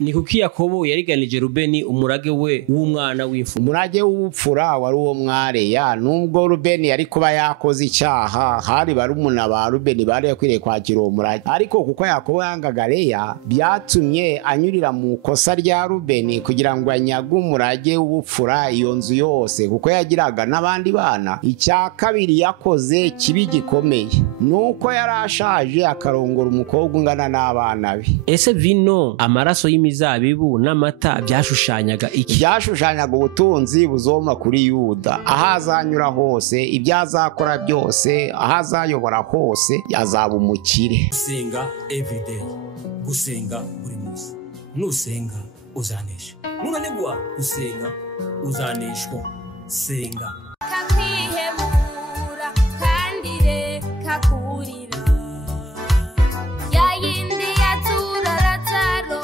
Ni kuki Yakobo yariganije Rubeni umurage we w'umwana w'imfura. Umurage w'ubupfura wari uwo mwareya, nubwo Rubeni yari kuba yakoze icyaha, hari barumuna ba Rubeni bari yakwiriye kwakira uwo murage, ariko kuko Yakobo yangaga Leya byatumye anyurira mu kosa rya Rubeni kugira ngo anyage umurage w'ubupfura iyo nzu yose, kuko yagiraga n'abandi bana. Icya kabiri yakoze kibi gikomeye nuko yarashaje akarongora umukobwa ungana n'abana be. Ese vino, amaraso y'imizabibu n'amata byashushanyaga iki? Byashushanyaga ubutunzi buzoma kuri Yuda, ahazanyura hose, ibyazakora byose, ahazayobora hose azaba umukire. Gusenga everyday, gusenga buri munsi. Nusenga uzanesha, nunanigwa gusenga uzaneshwa. Senga kakwihebura kandi reka kurira, yayindi yatura rataro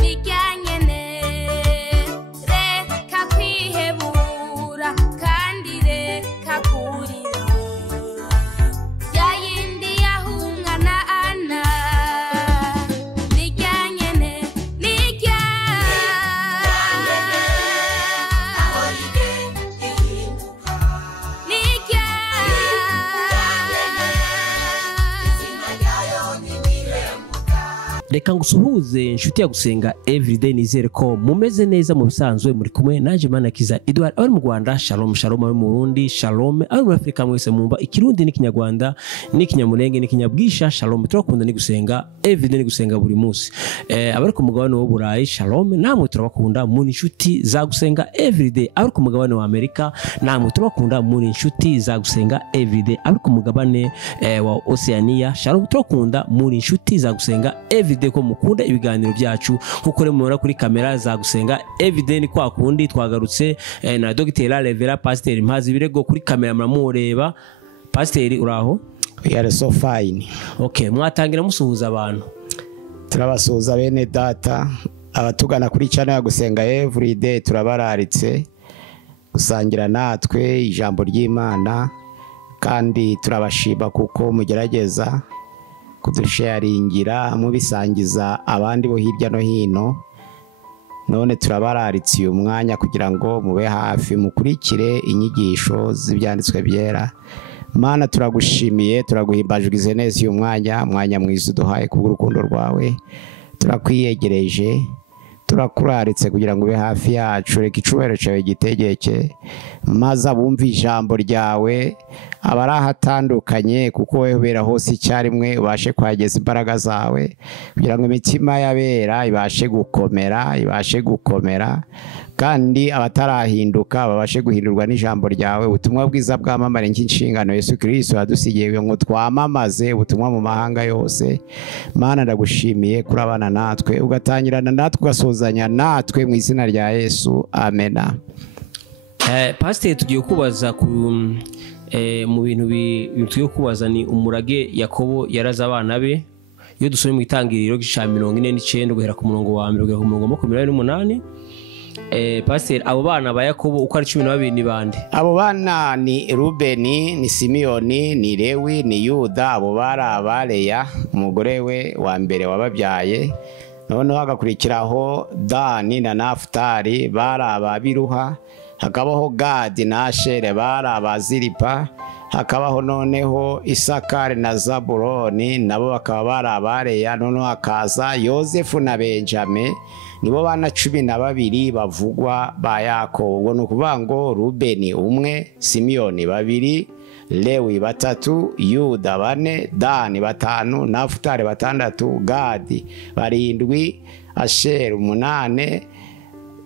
bijyanyene. Reka kwihebura kandi reka kurira, yayindi yahungana ana bijyanyene nijya. Reka ngusuhuze inshuti ya Gusenga everyday, nizere ko mumeze neza mu bisanzwe. Muri kumwe naje Manakiza Edouard, ari mu Rwanda shalom shalom, ari mu Burundi shalom, ari muri Afrika mwese mumva ikirundi n'ikinyarwanda n'ikinyamurenge n'ikinyabwisha shalom. Turakunda ni Gusenga everyday, ni gusenga buri munsi. Abari ku mugabane wa Burayi shalom, namwe turabakunda muri inshuti za Gusenga everyday. Abari ku mugabane wa Amerika namwe turabakunda muri inshuti za Gusenga everyday. Abari ku mugabane wa Oceania shalom, turakunda muri inshuti za Gusenga everyday, ko mukunda ibiganiro byacu nkuko remura kuri kamera za Gusenga everyday. Ni kwa kundi twagarutse na Dr. Revera Pastor Mpazi Birego kuri kamera muramureba. Pastor uraho? We are so fine. Okay, mwatangira musuhuza abantu. Turabasuhuza bene data abatugana kuri channel ya Gusenga everyday, turabararitse gusangira natwe ijambo ry'Imana, kandi turabashima kuko mugerageza kudusharingira mubisangiza abandi bo hirya no hino. None turabararitse uyu mwanya kugira ngo mube hafi mukurikire inyigisho z'ibyanditswe byera. Mana turagushimiye, turaguhimbajwe neza uyu mwanya mwiza duhaye kubw'urukundo rwawe. Turakwiyegereje, turakuraritse kugira ngo ube hafi yacu. Reka icubahiro cyawe gitegeke, maze abumva ijambo ryawe abarahatandukanye, kuko wewe ubera hose icyarimwe, ubashe kwageza imbaraga zawe kugira ngo imitima y'abera ibashe gukomera, kandi abatarahinduka babashe guhindurwa n'ijambo ryawe. Ubutumwa bwiza bwamamare nk'inshingano Yesu Kristo yadusigiye ngo twamamaze ubutumwa mu mahanga yose. Mana ndagushimiye kurabana natwe, ugatangirana natwe, ugasozanya natwe mu izina rya Yesu, amena. Pastor, tugiye kubaza ku mu bintu tugiye kubaza ni umurage Yakobo yaraza abana be. Iyo dusomye mu itangiriro gica 49 guhera ku murongo wa 1 kugera ku murongo wa 28. Pastor, abo bana ba Yakobo uko ari 12 ni bande? Abo bana ni Rubeni, ni Simiyoni, ni Lewi, ni Yuda. Abo bari abareya umugore we wa mbere wababyaye. Noneho hagakurikiraho Dani na Naftali bari ababiruha. Hakabaho Gadi na Ashere bari abaziripa. Hakabaho noneho Isakari na Zabuloni nabo bakaba bari abareya. Noneho hakaza Yosefu na Benjamin, nibo bana 12 bavugwa ba Yakobo. Ubwo nukuvuga ngo Rubeni 1, Simiyoni 2, Lewi 3, Yuda 4, Dani 5, Naftali 6, Gadi 7, Asher 8,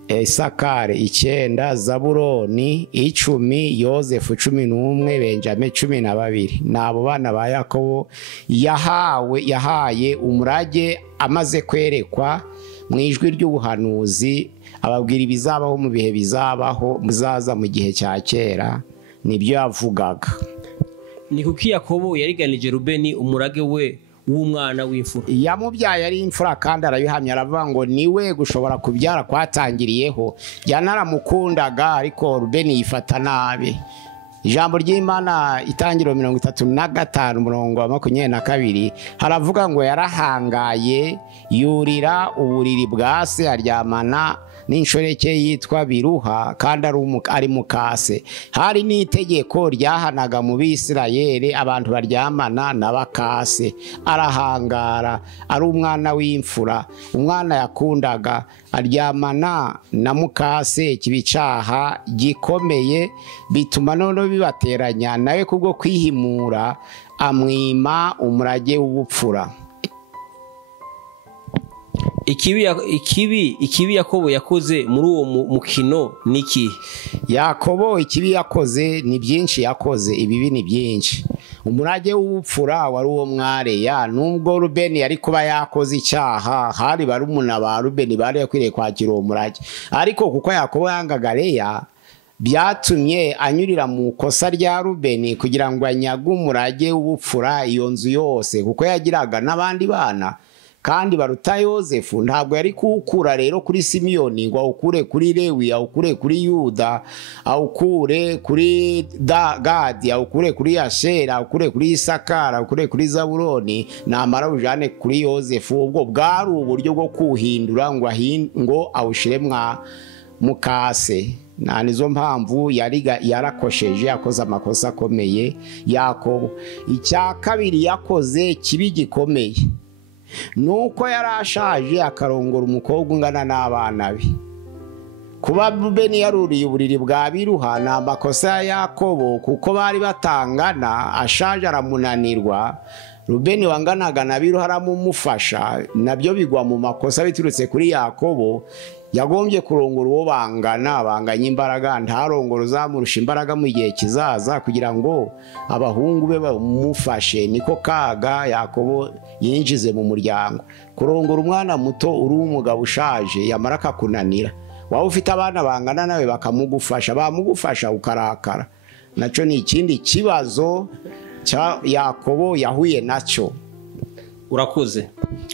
Isakari 9, Zabuloni 10, Yosefu 11, Benjamin 12. Nabo bana ba Yakobo yahaye umurage amaze kwerekwa mu ijwi ry'ubuhanuzi, ababwira ibizabaho mu bihe bizabaho muzaza mu gihe cya kera. Nibyo yavugaga. Ni kuki Yakobo yariganije Rubeni umurage we w'umwana w'imfura? Yamubyaye ari imfura kandi arabihamya, aravuga ngo niwe gushobora kubyara kwatangiriyeho. Yanaramukundaga, ariko Rubeni yifata nabi. ijambo ry'Imana itangiro 35 umurongo wa 22 haravuga ngo yarahangaye yurira uburiri bwa se aryamana n'inshoreke yitwa Biruha kandi ari mukase. Hari n'itegeko ryahanaga mu Bisirayeli abantu baryamana n'abakase. Arahangara ari umwana w'imfura, umwana yakundaga, aryamana na mukase, kibicaha gikomeye bituma none bibateranya nawe kubwo kwihimura amwima umurage w'ubupfura. Ikibi Yakobo yakoze muri uwo mukino niki? Yakobo ikibi yakoze ni byinshi, yakoze ibibi ni byinshi. Umurage w'ubupfura wari uwo mwareya, nubwo Rubeni yari kuba yakoze icyaha, hari barumuna ba Rubeni bari yakwiriye kwakira uwo murage, ariko kuko Yakobo yangaga Leya byatumye anyurira mu kosa rya Rubeni kugira ngo anyage umurage w'ubupfura iyo nzu yose, kuko yagiraga n'abandi bana kandi baruta Yosefu. Ntabwo yari kuwukura rero kuri Simiyoni ngo awukure kuri Lewi, awukure kuri Yuda, awukure kuri Gadi, awukure kuri Ashera, awukure kuri Isakara, awukure kuri Zabuloni, namara ujane kuri Yosefu. Ubwo bwari uburyo bwo kuhindura ngo awushire mukase. Na nizo mpamvu yarakosheje, yakoze amakosa akomeye Yakobo. Icya kabiri yakoze kibi gikomeye nuko yarashaje akarongora umukobwa ungana n'abana be. Kuba Rubeni yaruriye uburiri bwa Biruha na amakosa ya Yakobo kuko bari batangana, ashaje aramunanirwa. Rubeni wanganaga na Biruha aramumufasha, nabyo bigwa mu makosa biturutse kuri Yakobo. Yagombye kurongora uwo banganye imbaraga, ntarongora uzamurusha imbaraga mu gihe kizaza kugira ngo abahungu be bamufashe. Niko kaga Yakobo yinjize mu muryango. Kurongora umwana muto uri umugabo ushaje yamara akakunanira, waba ufite abana bangana nawe bakamugufasha, bamugufasha ukarakara, nacyo ni ikindi kibazo cya Yakobo yahuye nacyo. Urakoze.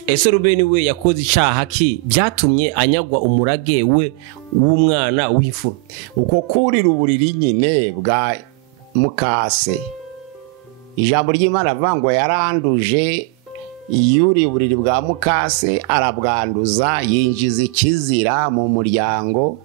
Ese Rubeni we yakoze icyaha ki byatumye anyagwa umurage we w'umwana w'imfura? Uko kurira uburiri nyine bwa mukase, ijambo ry'Imana avuga ngo yaranduje yuriye uburiri bwa mukase arabwanduza, yinjiza ikizira mu muryango.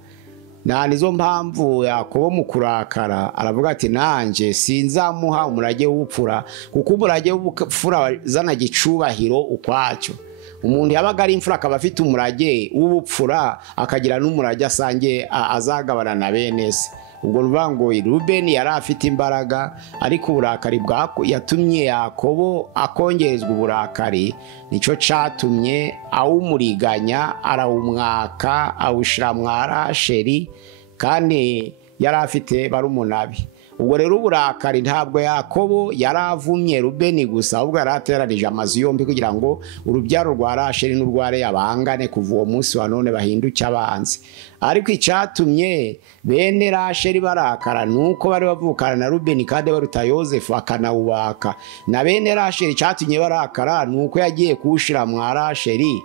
Nizo mpamvu Yakobo mu kurakara aravuga ati nanjye sinzamuha umurage w'ubupfura, kuko umurage w'ubupfura zana gicubahiro ukwacyo. Umuntu yabaga ari imfura akaba afite umurage w'ubupfura, akagira n'umurage asange azagabana na bene se. Ubwo ruvuga ngo Rubeni yari afite imbaraga, ariko uburakari yatumye Yakobo akongerezwa uburakari, nicyo cyatumye awumuriganya, arawumwaka, awushira Rasheli, kandi yari afite barumuna be. Ubwo rero uburakari ntabwo Yakobo yaravumye Rubeni gusa, ahubwo yarateranije amazu yombi kugira ngo urubyaro rwa Rasheli n'urwa Leya bangane kuva uwo munsi wa none bahinduke abanzi. Ariko icyatumye bene Rasheli barakara nuko bari bavukana na Rubeni kandi baruta Yosefu akanawubaka. Na bene Rasheli icyatumye barakara nuko yagiye kuwushira Rasheli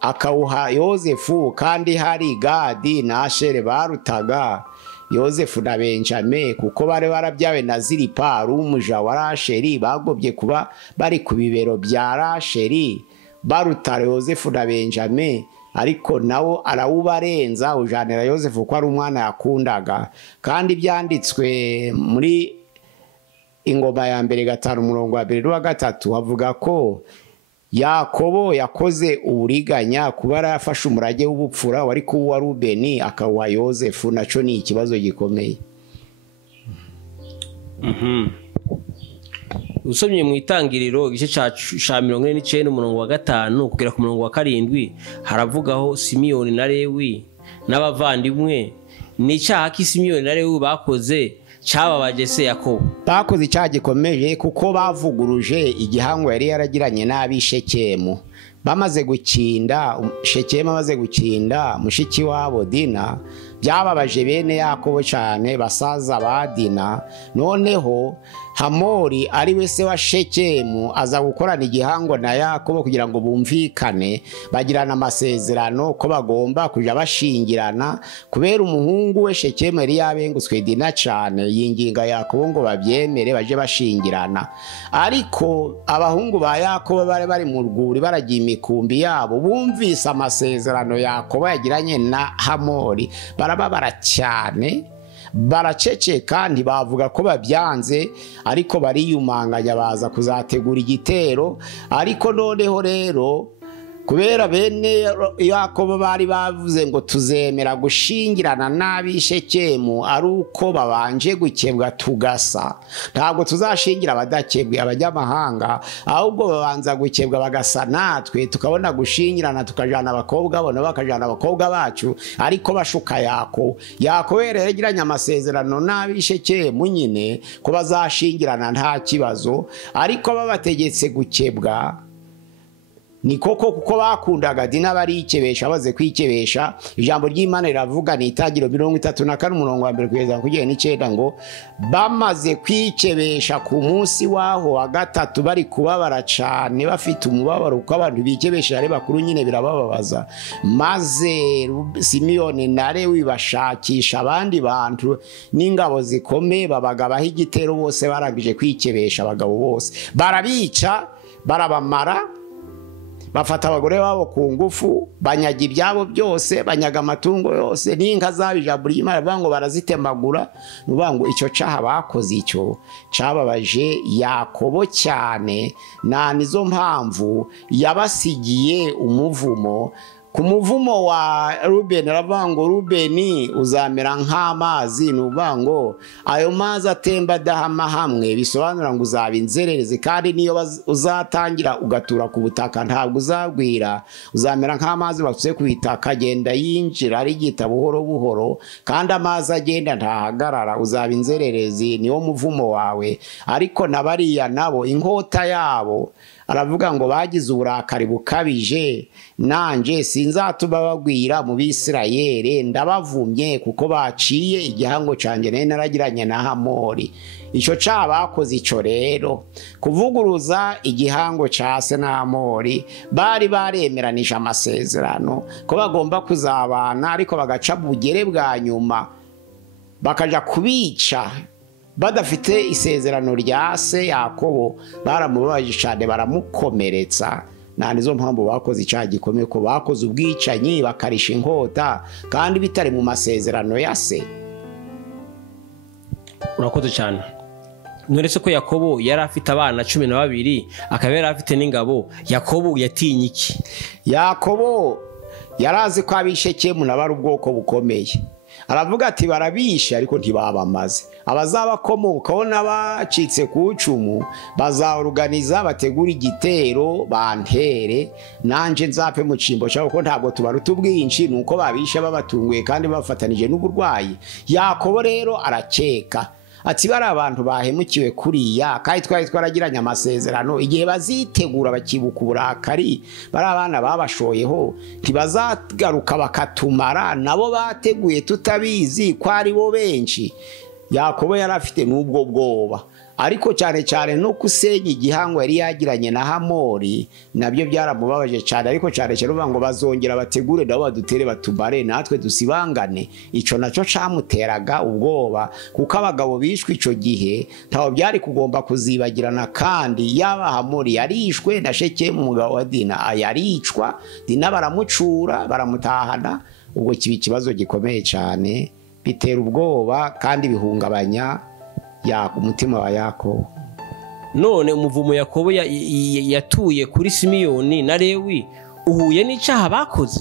akawuha Yosefu, kandi hari Gadi na Asheri barutaga Yosefu na Benjame, kuko bari barabyawe na Zilipa umuja wa Rasheli. Bagobye kuba bari ku bibero bya Rasheli baruta Yosefu na Benjame, ariko nawo arawubarenza ujanira Yosefu ko ari umwana yakundaga. Kandi byanditswe muri Ingoma ya mbere 5 umurongo wa 2 n'uwa 3 havuga ko Yakobo yakoze uburiganya kuba yarafashe umurage w'ubupfura wari kuwa Rubeni akawa Yosefu. Naco ni ikibazo gikomeye. Usomye mu itangiriro igice ca 49 umurongo wa 5 kugera ku murongo wa 7 haravugaho Simiyoni na Lewi n'abavandimwe. Ni icyaha ki Simiyoni na Lewi bakoze cyababaje se Yakobo? Bakoze icyaha gikomeye kuko bavuguruje igihango yari yaragiranye n'abishekemu. Bamaze gukinda Shekemu, amaze gukinda mushiki wabo Dina, byababaje bene Yakobo cyane basaza ba Dina. Noneho Hamori ari we se wa Shekemu aza gukorana igihango na Yakobo kugira ngo bumvikane bagirana amasezerano ko bagomba kuja bashingirana, kubera umuhungu we Shekemu yari yabengutswe Dina cyane, yinginga Yakobo ngo babyemere baje bashingirana. Ariko abahungu ba Yakobo bari mu rwuri baragiye imikumbi yabo, bumvise amasezerano Yakobo yagiranye na Hamori, barababara cyane, baracece kandi bavuga ko babyanze, ariko bariyumanganya baza kuzategura igitero. Ariko noneho rero kubera bene Yakobo bari bavuze ngo tuzemera gushingirana n'ab'Ishekemu ari uko babanje gukebwa tugasa, ntabwo tuzashingira abadakebwe abanyamahanga, ahubwo babanza gukebwa bagasa natwe, tukabona gushingirana tukajana abakobwa bona bakajana abakobwa bacu. Ariko bashuka Yakobo yagiranye amasezerano n'ab'Ishekemu nyine ko bazashingirana nta kibazo, ariko babategetse gukebwa ni koko kuko bakundaga Dina barikebesha, baze kwikebesha. Ijambo ry'Imana riravuga ni Itangiriro 34:1 kugeza ku 9 ngo bamaze kwikebesha ku munsi waho wa gatatu bari kubabara cyane bafite umubabaro, uko abantu bikebesha ari bakuru nyine birabababaza. Maze Simiyoni na Lewi bashakisha abandi bantu n'ingabo zikomeye babagabaho igitero, bose barangije kwikebesha abagabo bose barabica, barabamara, bafata abagore babo ku ngufu, banyaga ibyabo byose, banyaga amatungo yose n'inka zabo. Ijambo ry'Imana rivuga ngo barazitemagura. Nuvuga ngo icyo cyaha bakoze icyo cyababaje Yakobo cyane, na nizo mpamvu yabasigiye umuvumo. Ku muvumo wa Rubeni aravuga ngo Rubeni uzamera nk'amazi, nuvuga ngo ayo mazi atemba adahama hamwe, bisobanura ngo uzaba inzererezi, kandi niyo uzatangira ugatura ku butaka ntabwo uzagwira, uzamera nk'amazi batse ku bitaka agenda yinjira arigita buhoro buhoro, kandi amazi agenda ntahagarara, uzaba inzererezi, niwo muvumo wawe. Ariko nabariya nabo inkota yabo aravuga ngo bagize uburakari bukabije, nanje sinzatuma bagwira mu Bisirayeli, ndabavumye kuko baciye igihango canje nari naragiranye na Hamori. Icyo cyaha bakoze icyo rero, kuvuguruza igihango cya se na Hamori. Bari baremeranije amasezerano ko bagomba kuzabana, ariko bagaca bugere bwa nyuma bakaja kubica badafite isezerano rya se Yakobo. Baramubabaje cyane, baramukomeretsa. Nizo mpamvu bakoze icyaha gikomeye, ko bakoze ubwicanyi bakarisha inkota kandi bitari mu masezerano ya se. Urakoze cyane. Nuretse ko Yakobo yari afite abana 12 akaba yari afite n'ingabo, Yakobo yatinye iki? Yakobo yarazi ko ab'Ishekemu nabari ubwoko bukomeye. Aravuga ati barabishe ariko ntibabamaze, abazabakomokaho n'abacitse ku icumu bazaorganiza bategura igitero bantere, nanje nzapfe mu cimbo cyabo ko ntabwo tubaruta ubwinshi, nuko babishe babatunguye kandi bafatanije n'uburwayi. Yakobo rero arakeka ati bari abantu bahemukiwe kuriya, kandi twari twaragiranye amasezerano, igihe bazitegura bakibuka uburakari bari abana babashoyeho ntibazagaruka bakatumara, nabo bateguye tutabizi ko ari bo benshi. Yakobo yari afite n'ubwo bwoba, ariko cyane cyane no kusenya igihango yari yagiranye na Hamori nabyo byaramubabaje cyane. Ariko cyane cyane uvuga ngo bazongera bategure nabo badutere batumare natwe dusibangane, icyo nacyo camuteraga ubwoba, kuko abagabo bishwe icyo gihe ntaho byari kugomba kuzibagirana. Kandi yaba Hamori yarishwe na Shekemu umugabo wa Dina yaricwa, Dina baramucura baramutahana. Ubwo kiba ikibazo gikomeye cyane, bitera ubwoba kandi bihungabanya umutima wa Yakobo. None umuvumo Yakobo yatuye kuri Simiyoni na Lewi uhuye n'icyaha bakoze?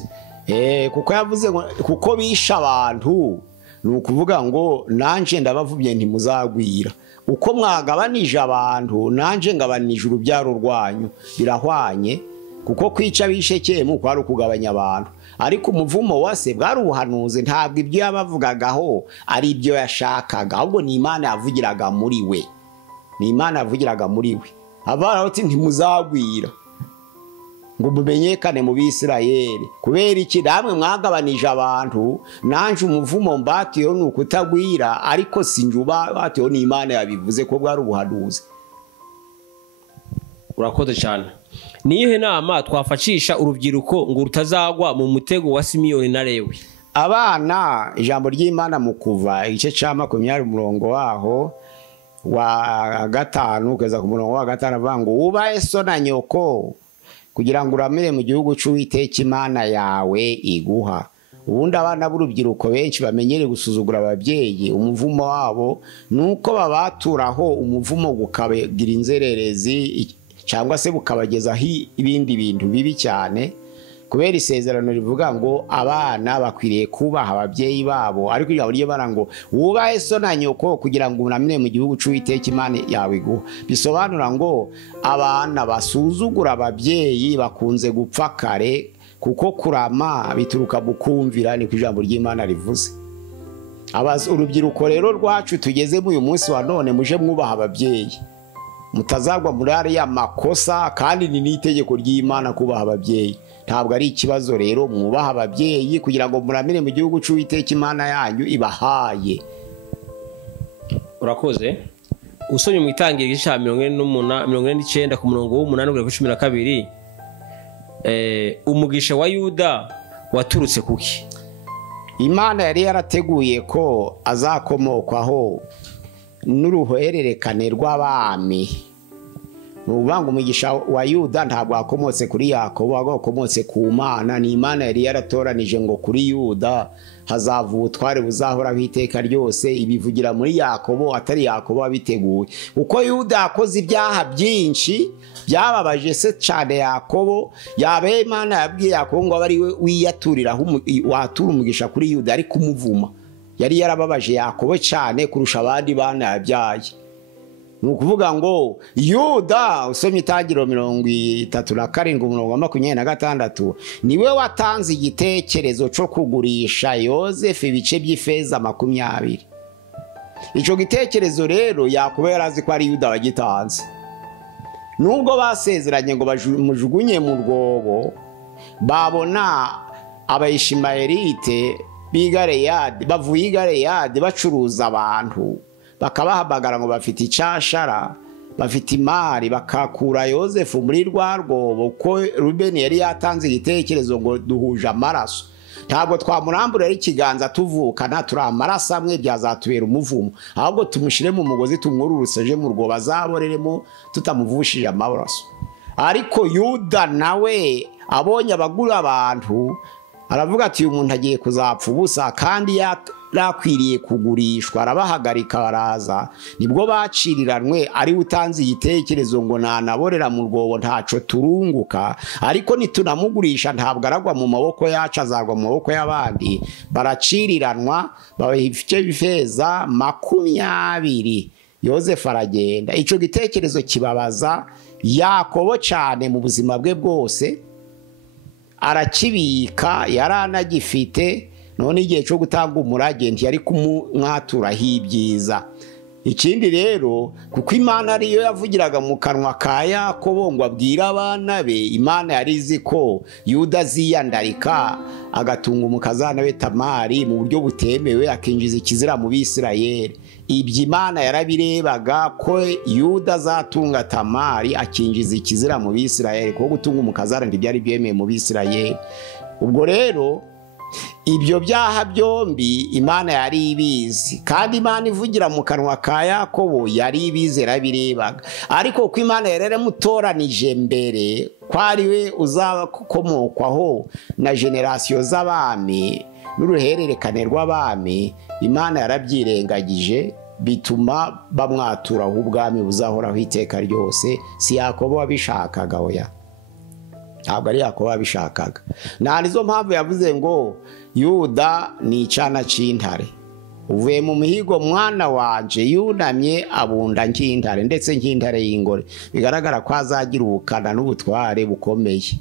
Kuko yavuze ngo kuko bisha abantu, nukuvuga ngo nanje ndabavubye ntimuzagwira. Uko mwagabanije abantu nanje ngabanije urubyaro rwanyu, birahwanye. Kuko kwica b'Ishekemu kwari kugabanya abantu, ariko umuvumo wase bwari ubuhanuzi, ntabwo ibyo yabavugagaho ari ibyo yashakaga, ahubwo ni Imana yavugiraga muri we, ni Imana yavugiraga muri we. Abana bati ntimuzagwira, ngo mumenyekane mu Bisirayeli. Kubera iki? Namwe mwagabanije abantu, nanje umuvumo mbatiyo ni ukutagwira, ariko sinjuba batiyo ni Imana yabivuze ko bwari ubuhanuzi. Urakoze cyane. Niyihe nama twafashisha urubyiruko ngo rutazagwa mu mutego wa Simiyoni na Lewi? Abana, ijambo ry'Imana mu Kuva igice cya 20 umurongo waho wa 5 kugeza ku murongo wa 5 avuga ngo ubahe so na nyoko kugira ngo uramire mu gihugu cy'Uwiteka Imana yawe iguha. Ubundi abana b'urubyiruko benshi bamenyere gusuzugura ababyeyi, umuvumo wabo nuko babaturaho umuvumo gukabagira inzererezi cyangwa se bukabagezaho ibindi bintu bibi cyane, kubera isezerano rivuga ngo abana bakwiriye kubaha ababyeyi babo. Ariko ijambo ry'Imana ngo wubahe so na nyoko kugira ngo uramire mu gihugu cy'Uwiteka Imana yawe iguha. Bisobanura ngo abana basuzugura ababyeyi bakunze gupfa kare, kuko kurama bituruka mu kumvira, ni ku ijambo ry'Imana rivuze. Urubyiruko rero rwacu tugeze mu uyu munsi wa none, muje mwubaha ababyeyi, mutazagwa muri ariya makosa, kandi ni n'itegeko ry'Imana kubaha ababyeyi. Ntabwo ari ikibazo rero, mwubaha ababyeyi kugira ngo muramire mu gihugu cy'Uwiteka Imana yanyu ibahaye. Urakoze. Usomye mu Itangiriro igice cya 49 ku murongo w'8 kugeza ku 12, umugisha wa Yuda waturutse kuki? Imana yari yarateguye ko azakomokwaho n'uruhererekane rw'abami. Nubanga umugisha wa Yuda ntabwo akomotse kuri Yakobo, ahubwo akomotse ku Mana. Ni Imana yari yaratoranije ngo kuri Yuda hazava ubutware buzahoraho iteka ryose. Ibivugira muri Yakobo, atari Yakobo wabiteguye, kuko Yuda yakoze ibyaha byinshi byababaje se cyane Yakobo. Yabaye Imana yabwiye Yakobo ngo abari we wiyaturiraho watura umugisha kuri Yuda, ari kumuvuma. Yari yarababaje Yakobo cyane kurusha abandi bana yabyaye. Nukuvuga ngo Yuda, usomye Itangiriro 37 umurongo wa 26, niwe watanze igitekerezo cyo kugurisha Yozefu ibice by'ifeza 20. Ico gitekerezo rero Yakobo yarazi ko ari Yuda wagitanze. Nubwo basezeranye ngo bamujugunye mu rwobo, babona abayishimayelite b'igaleyadi bavuye igaleyadi bacuruza abantu, bakabahamagara ngo bafite icashara, bafite imari, bakakura Yozefu muri rwa rwobo. Ko Rubeni yari yatanze igitekerezo ngo duhuje amaraso, ntabwo twamurambura ari ikiganza tuvukana, turi amaraso amwe, byazatubera umuvumo. Ahubwo tumushire mu mugozi, tumwururuseje mu rwobo azaboreremo, tutamuvushije amaraso. Ariko Yuda nawe abonye abagura abantu, aravuga ati uyu muntu agiye kuzapfa ubusa, kandi yakwiriye kugurishwa. Arabahagarika baraza, nibwo baciriranwe. Ari utanze igitekerezo ngo nanaborera mu rwobo ntaco turunguka, ariko nitunamugurisha ntabwo aragwa mu maboko yacu, azagwa mu maboko y'abandi. Baraciriranwa, babaha ibice b'ifeza 20. Yozefu aragenda. Ico gitekerezo kibabaza Yakobo cyane mu buzima bwe bwose, arakibika, yaranagifite. None igihe cyo gutanga umurage ntiyari kumwaturaho ibyiza. Ikindi rero, kuko Imana ariyo yavugiraga mu kanwa ka Yakobo ngo abwire abana be, Imana yari izi ko Yuda ziyandarika agatunga umukazana we Tamari mu buryo butemewe, akinjiza ikizira mu Bisirayeli. Ibyo Imana yarabirebaga ko Yuda azatunga Tamari akinjiza ikizira mu Bisirayeli, kuko gutunga umukazana ntibyari byemeye mu Bisirayeli. Ubwo rero ibyo byaha byombi Imana yari ibizi, kandi Imana ivugira mu kanwa ka Yakobo yari ibizi, yarabirebaga. Ariko ko Imana yari yaramutoranije mbere ko ari we uzakomokwaho na generasiyo z'abami n'uruhererekane rw'abami, Imana yarabyirengagije, bituma bamwaturaho ubwami buzahoraho iteka ryose. Si Yakobo wabishakaga, oya, ntabwo ari Yakobo wabishakaga. Nta nizo mpamvu yavuze ngo Yuda ni icana c'intare, uvuye mu mihigo mwana wanje, yunamye abunda nk'intare, ndetse nk'intare y'ingore. Bigaragara ko azagira ubukana n'ubutware bukomeye.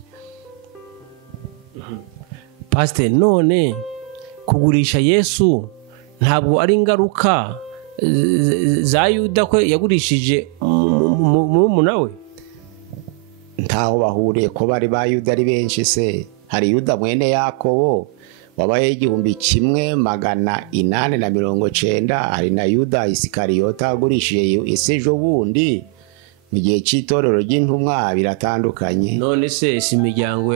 Pastor, none kugurisha Yesu ntabwo ari ingaruka za Yuda ko yagurishije murumuna we? ntaho bahuriye ko bari ba Yuda ari benshi se. Hari Yuda mwene Yakobo wabaye 1890, hari na Yuda Isikariyota agurishije ese ejo bundi mu gihe cy'itorero ry'intumwa biratandukanye. None se si imiryango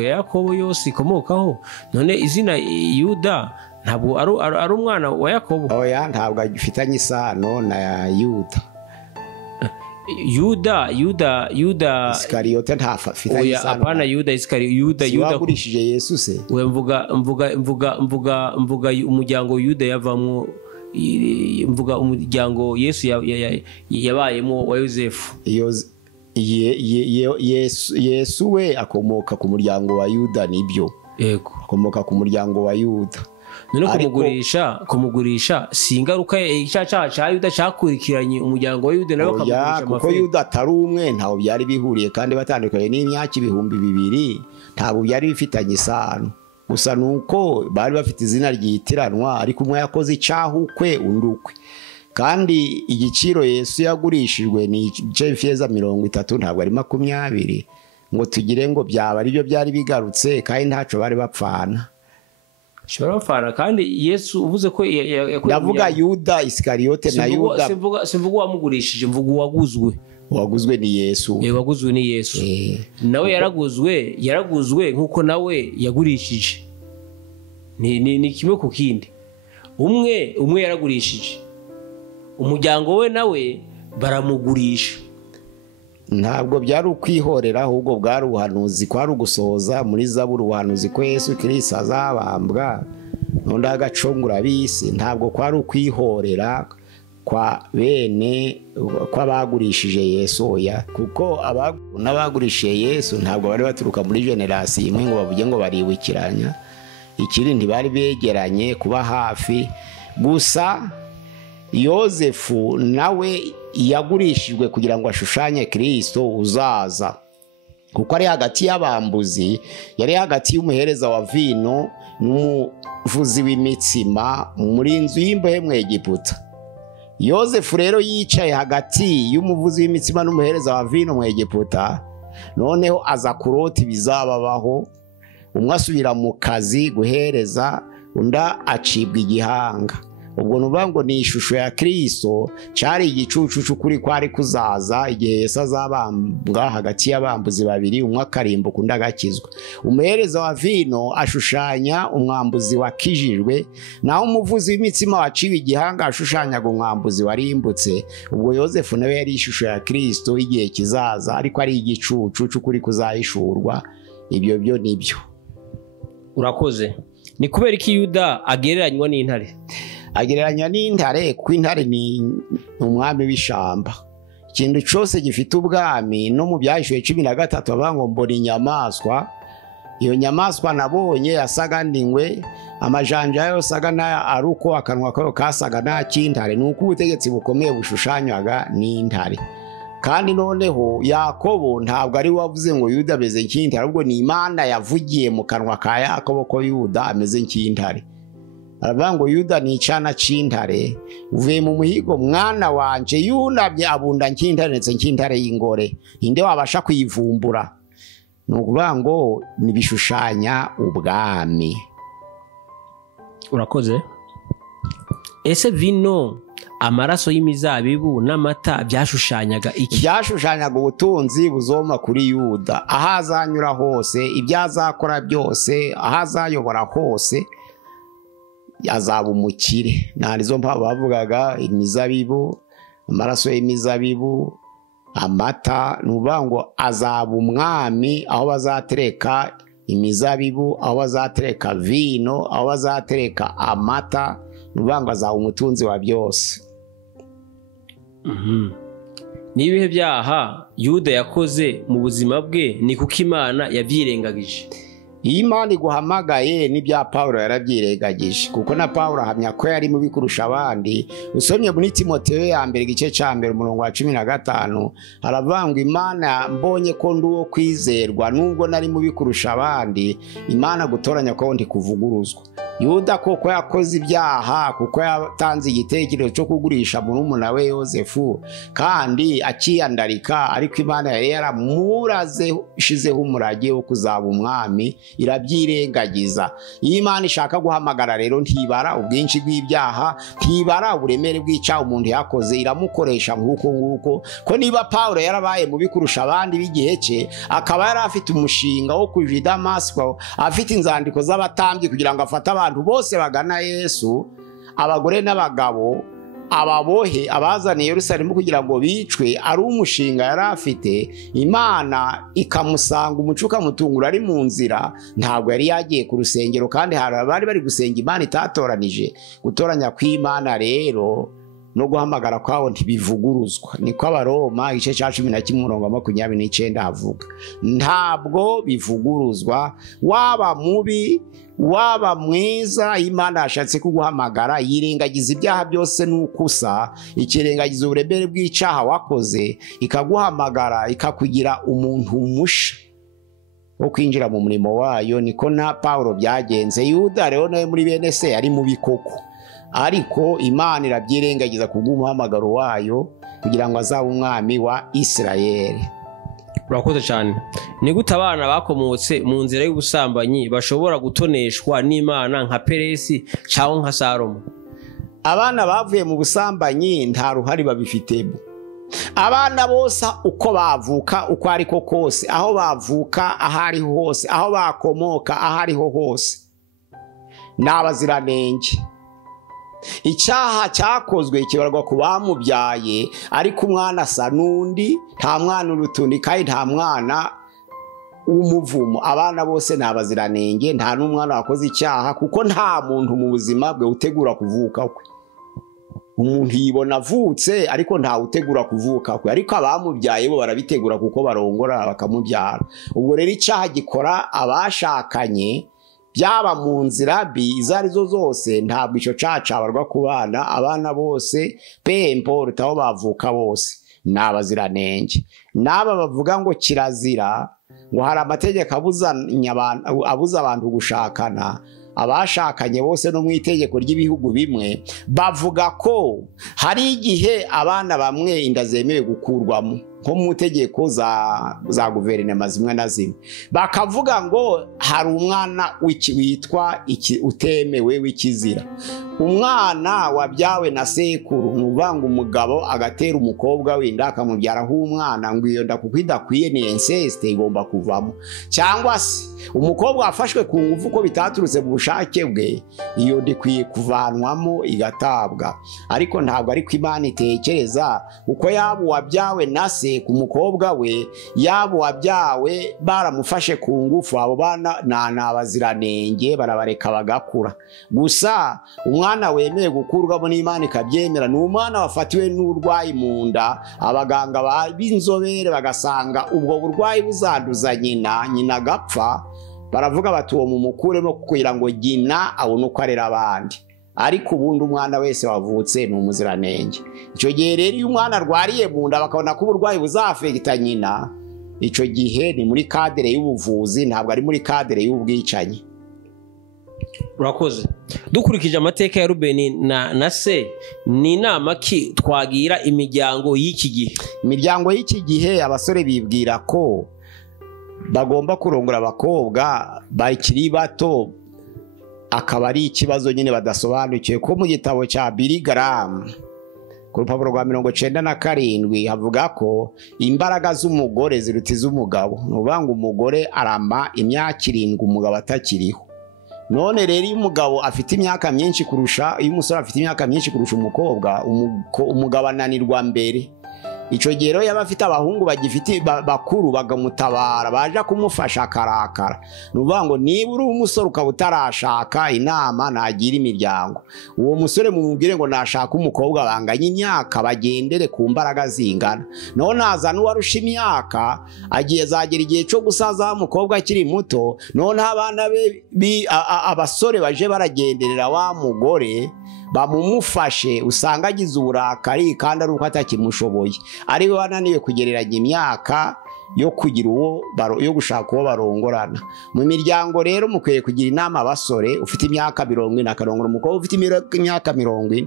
ya Yakobo yose ikomokaho? None izina Yuda ntabwo ari umwana wa Yakobo? Oya, ntabwo agifitanye isano na Yuda. Yuda Isikariyota ntafitanye isano. Apana Yuda Isikariyota. Yuda wagurishije Yesu se. We mvuga umuryango Yuda yavamwo, mvuga umuryango Yesu yabayemo wa Yosefu. Yesu we akomoka ku muryango wa Yuda, nibyo. Yego, akomoka ku muryango wa Yuda. None kumugurisha si ingaruka icyaha cya Yuda cyakurikiranye umuryango wa Yuda nawe akamugurisha kuko Yuda atari umwe, ntaho byari bihuriye kandi batandukanye n'imyaka 2000, ntabwo byari bifitanye isano. Gusa nuko bari bafite izina ryitiranwa, ariko umwe yakoze icyaha ukwe undi ukwe. Kandi igiciro Yesu yagurishijwe ni feza 30, ntabwo ari 20, ngo tugire ngo byaba ari byo byari bigarutse, kandi ntaco bari bapfana. Kandi Yesu uvuze ko ndavuga Yuda Isikariyote na Yuda. Simvuga wamugurishije, mvuga waguzwe ni Yesu. Waguzwe ni Yesu. Nawe yaraguzwe nkuko nawe yagurishije. Ni kimwe ku kindi. Umwe yaragurishije, umuryango we nawe baramugurisha. Ntabwo byari ukwihorera, ahubwo bwari ubuhanuzi, kwari ugusohoza muri Zaburi ubuhanuzi ko Yesu Kristo azabambwa nonda agacungura bisi. Ntabwo kwari ukwihorera kwa bene kw'abagurishije Yesu, oya, kuko n'abagurishije Yesu ntabwo bari baturuka muri generasi imwe ngo bavuge ngo baribukiranya. Ikiri ntibari begeranye kuba hafi. Gusa Yosefu nawe yagurishijwe kugira ngo ashushanye Kristo uzaza, kuko ari hagati y'abambuzi, yari hagati y'umuhereza wa vino n'umuvuzi w'imitsima muri inzu y'imbohe mu Egiputa. Yosefu rero yicaye hagati y'umuvuzi w'imitsima n'umuhereza wa vino mu Egiputa. Noneho aza kurota ibizababaho, umwe asubira mu kazi guhereza, unda acibwa igihanga. Ubwo nuvuga ngo ni ishusho ya Kristo, cyari igicucu kuri kwari kuzaza igihe Yesu azabambwa hagati y'abambuzi babiri, umwe akarimbuka undi agakizwa. Umuhereza wa vino ashushanya umwambuzi wakijijwe, naho umuvuzi w'imitsima waciwe igihanga ashushanyaga umwambuzi warimbutse. Ubwo Yosefu nawe yari ishusho ya Kristo igihe kizaza, ariko ari igicucu kuri kuzahishurwa. Ibyo byo nibyo. Urakoze. Ni kubera iki Yuda agereranywa n'intare? Agereranya n'intare kuko intare ni umwami w'ishamba. Ikintu cyose gifite ubwami, no mu Byahishuwe 13 bavuga ngo mbona inyamaswa. Iyo nyamaswa nabonye yasaga n'ingwe, amajanja yayo saga na aruko, akanwa kayo kasaga na cy'intare. Nuko ubutegetsi bukomeye bushushanywaga n'intare. Kandi noneho Yakobo ntabwo ari wavuze ngo Yuda ameze nk'intare, ahubwo ni Imana yavugiye mu kanwa ka Yakobo ko Yuda ameze nk'intare. Aravuga ngo Yuda ni icana c'intare, uvuye mu muhigo mwana wanje, yunamye abunda nk'intare ndetse nk'intare y'ingore, inde wabasha kuyivumbura. Nukuvuga ngo nibishushanya ubwami. Urakoze. Ese vino, amaraso y'imizabibu n'amata byashushanyaga iki? Byashushanyaga ubutunzi buzoma kuri Yuda, ahazanyura hose, ibyazakora byose, ahazayobora hose azaba umukire. Narizo mpamvu bavugaga imizabibu, amaraso y'imizabibu, amata. Nuvuga ngo azaba umwami, aho bazatereka imizabibu, aho bazatereka vino, aho bazatereka amata. Nuvuga ngo azaba umutunzi wa byose. Nibihe byaha Yuda yakoze mu buzima bwe ni kuko Imana yabyirengagije? Iyi Imana iguhamagaye n'ibya Paulo yarabyirengagije, kuko na Paulo ahamya ko yari mubi kurusha abandi. Usomye muri Timoteyo ya mbere igice cya mbere umurongo wa 15, haravuga ngo Imana mbonye ko nduwo kwizerwa nubwo nari mubi kurusha abandi, Imana gutoranya ko ndi kuvuguruzwa. Yuda koko yakoze ibyaha kuko yatanze igitekerezo cyo kugurisha murumuna we Yosefu kandi akiyandarika, ariko Imana yari yaramuraze ishizeho umurage wo kuzaba umwami, irabyirengagiza. Iyo Imana ishaka guhamagara rero ntibara ubwinshi bw'ibyaha, ntibara uburemere bw'icyaha umuntu yakoze, iramukoresha nguko ko niba Paulo yarabaye mubi kurusha abandi b'igihe cye, akaba yari afite umushinga wo kuja i Damasiko, afite inzandiko z'abatambyi kugira ngo afate abantu bose bagana Yesu, abagore n'abagabo, ababohe, abazaniye Yerusalemu kugira ngo bicwe, ari umushinga yari afite. Imana ikamusanga umuco ukamutungura ari mu nzira, ntabwo yari yagiye ku rusengero, kandi hari abari bari gusenga Imana itatoranije. Gutoranya kw'Imana rero no guhamagara kwawo ntibivuguruzwa, niko Abaroma igice cya 11:29 havuga. Ntabwo bivuguruzwa, waba mubi waba mwiza, Imana yashatse kuguhamagara, yirengagiza ibyaha byose n'ukusa, ikirengagiza uburemere bw'icyaha wakoze, ikaguhamagara ikakugira umuntu musha wo kwinjira mu murimo wayo. Niko na Paulo byagenze. Yuda rero nawe muri bene se ari mubi koko, ariko Imana irabyirengagiza kubw'umuhamagaro wayo kugira ngo azabe umwami wa Isirayeli. Urakoze cyane. Ni gute abana bakomotse mu nzira y'ubusambanyi bashobora gutoneshwa n'Imana nka Peresi cyangwa nka Salomo? Abana bavuye mu busambanyi nta ruhari babifitemo. Abana bose uko bavuka, uko ariko kose, aho bavuka, ahari hose, aho bakomoka, ahari hose, n'abaziranenge. Icyaha cyakozwe kibarwa ku bamubyaye, ariko umwana asa n'undi, nta mwana urutundi, kandi nta mwana w'umuvumo. Abana bose ni abaziranenge, nta n'umwana wakoze icyaha, kuko nta muntu mu buzima bwe utegura kuvuka kwe. Umuntu yibona avutse, ariko nta utegura kuvuka kwe, ariko abamubyaye bo barabitegura kuko barongora bakamubyara. Ubwo rero icyaha gikora abashakanye, byaba mu nzira mbi izo arizo zose, ntabwo icyo cyaha cyabarwa ku bana. Abana bose pempo aho bavuka bose ni abaziranenge. N'aba bavuga ngo kirazira, ngo hari amategeko abuza abantu gushakana, abashakanye bose no mu itegeko ry'ibihugu bimwe bavuga ko hari igihe abana bamwe inda zemewe gukurwamo, nko mu tegeko za guverinoma zimwe na zimwe. Bakavuga ngo hari umwana witwa utemewe w'ikizira. Umwana wabyawe na sekuru, nuvanga umugabo agatera umukobwa wenda akamubyaraho umwana, ngo iyo nda kuko idakwiye ni inceste igomba kuvamo. Cyangwa se umukobwa wafashwe ku ngufu ko bitaturutse mu bushake bwe, iyo ndikwiye kuvanwamo igatabwa. Ariko ntabwo ariko Imana itekereza, kuko yaba wabyawe na se ku mukobwa we, yaba wabyawe baramufashe ku ngufu, abo bana n'abaziranenge, barabareka bagakura. Gusa umwana wemeye gukurwamo n'Imana ikabyemera, ni umwana wafatiwe n'urwayi mu nda, abaganga b'inzobere bagasanga ubwo burwayi buzanduza nyina agapfa, baravuga bati uwo mumukuremo kugira ngo nyina abone uko arera abandi. Ariko ubundi umwana wese wavutse ni umuziranenge. Icyo gihe rero iyo umwana arwariye mu nda bakabona ko uburwayi buzafekita nyina, icyo gihe ni muri kadere y'ubuvuzi, ntabwo ari muri kadere y'ubwicanyi. Urakoze. Dukurikije amateka ya Rubeni na se, ni inama ki twagira imiryango y'iki gihe? Imiryango y'iki gihe, abasore bibwira ko bagomba kurongora abakobwa bakiri bato, akaba ari ikibazo nyine badasobanukiwe. Ko mu gitabo cya Billy Graham ku rupapuro rwa 97 havuga ko imbaraga z'umugore ziruta iz'umugabo. Nubanga umugore arama imyaka 7 umugabo atakiriho. None rero iyo umugabo afite imyaka myinshi kurusha, iyo umusore afite imyaka myinshi kurusha umukobwa, umugabo ananirwa mbere. Icyo gihe rero yaba afite abahungu bagifite bakuru bagamutabara, baje kumufasha akarakara. Nuvuga ngo niba uri umusore ukaba utarashaka, inama nagira imiryango, uwo musore mumubwire ngo nashaka umukobwa banganya imyaka, bagendere ku mbaraga zingana. None azana uwarusha imyaka, agiye zagera igihe cyo gusaza umukobwa akiri muto, none abana be abasore baje baragenderera wa mugore, bamumufashe, usanga agize uburakari kandi ari uko atakimushoboye, ari we wananiwe kugereranya imyaka yo kugira yo gushaka uwo barongorana. Mu miryango rero mukwiye kugira inama abasore ufite imyaka 40 akarongora umukobwa ufite imyaka 40,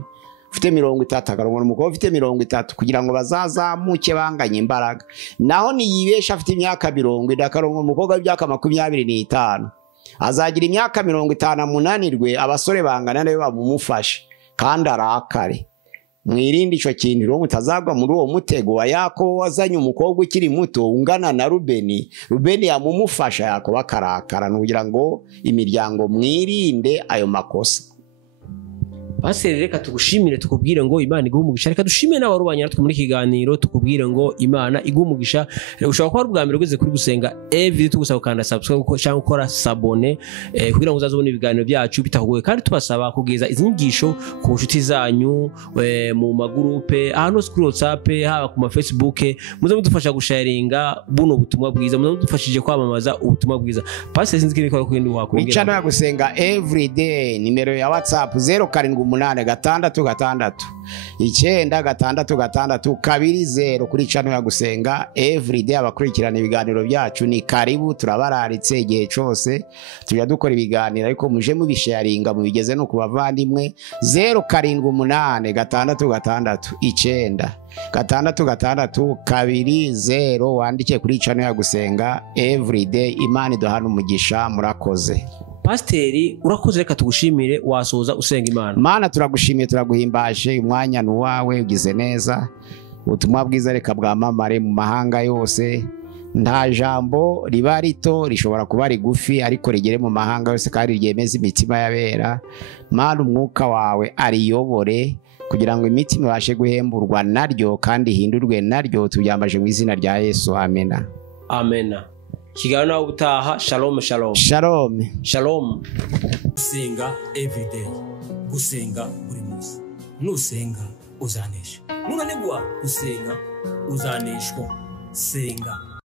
ufite 30 akarongora umukobwa ufite 30 kugira ngo bazazamuke banganye imbaraga. Naho niyibesha afite imyaka 40 akarongora umukobwa w'imyaka 25 azagira imyaka 50 amunanirwe abasore bangana nawe bamumufashe kandi arakare. Mwirinde ico kintu rero mutazagwa muri uwo mutego wa Yakobo wazanye umukobwa ukiri muto ungana na Rubeni yamumufasha Yakobo akarakara. Nugira ngo imiryango mwirinde ayo makosa. Pastor reka tugushimire tukubwire ngo Imana iguhe umugisha. Reka dushimire n'abarubanya natwe muri kiganiro tukubwire ngo Imana iguhe umugisha. Ushobora kuba ubwa mbere ugeze kuri gusenga every tugusaba ukanda subscribe cyangwa ukora sabone kugira ngo uzazobone ibiganiro byacu bitakugoye, kandi tubasaba kugeza izi nyigisho ku nshuti zanyu mu magurupe ahantu kuri WhatsApp haba ku ma Facebook, muze mudufasha gusharinga buno butumwa bwiza, muze mudufashije kwamamaza ubutumwa bwiza. Pastor sinzi ko kwindi wakubwira Channel ya gusenga everyday, nimero ya WhatsApp 0786966220 kuri channel ya gusenga everyday. Abakurikirana ibiganiro byacu ni karibu, turabararitse igihe cyose tujya dukora ibiganiro, ariko muje mubisharinga mubigeze no kubavandimwe. 0786966220 wandike kuri channel ya gusenga everyday. Imana iduhana umugisha, murakoze. Pasiteri urakoze, reka tugushimire, wasoza usenga Imana. Mana turagushimiye turaguhimbaje, umwanya nuwawe ugize neza, ubutumwa bwiza reka bwamamare mu mahanga yose. Nta jambo riba rito rishobora kuba rigufi, ariko rigere mu mahanga yose kandi ryemeze imitima y'abera. Mana umwuka wawe ariyobore kugira ngo imitima ibashe guhemburwa naryo kandi ihindurwe naryo, tubyambaje mu izina rya Yesu, amena. Amena. Kigana ubutaha. Shalom shalom. Shalom. Shalom. Gusenga everyday, gusenga buri munsi. Nusenga uzanesha. Nunanigwa gusenga uzaneshwa. Senga.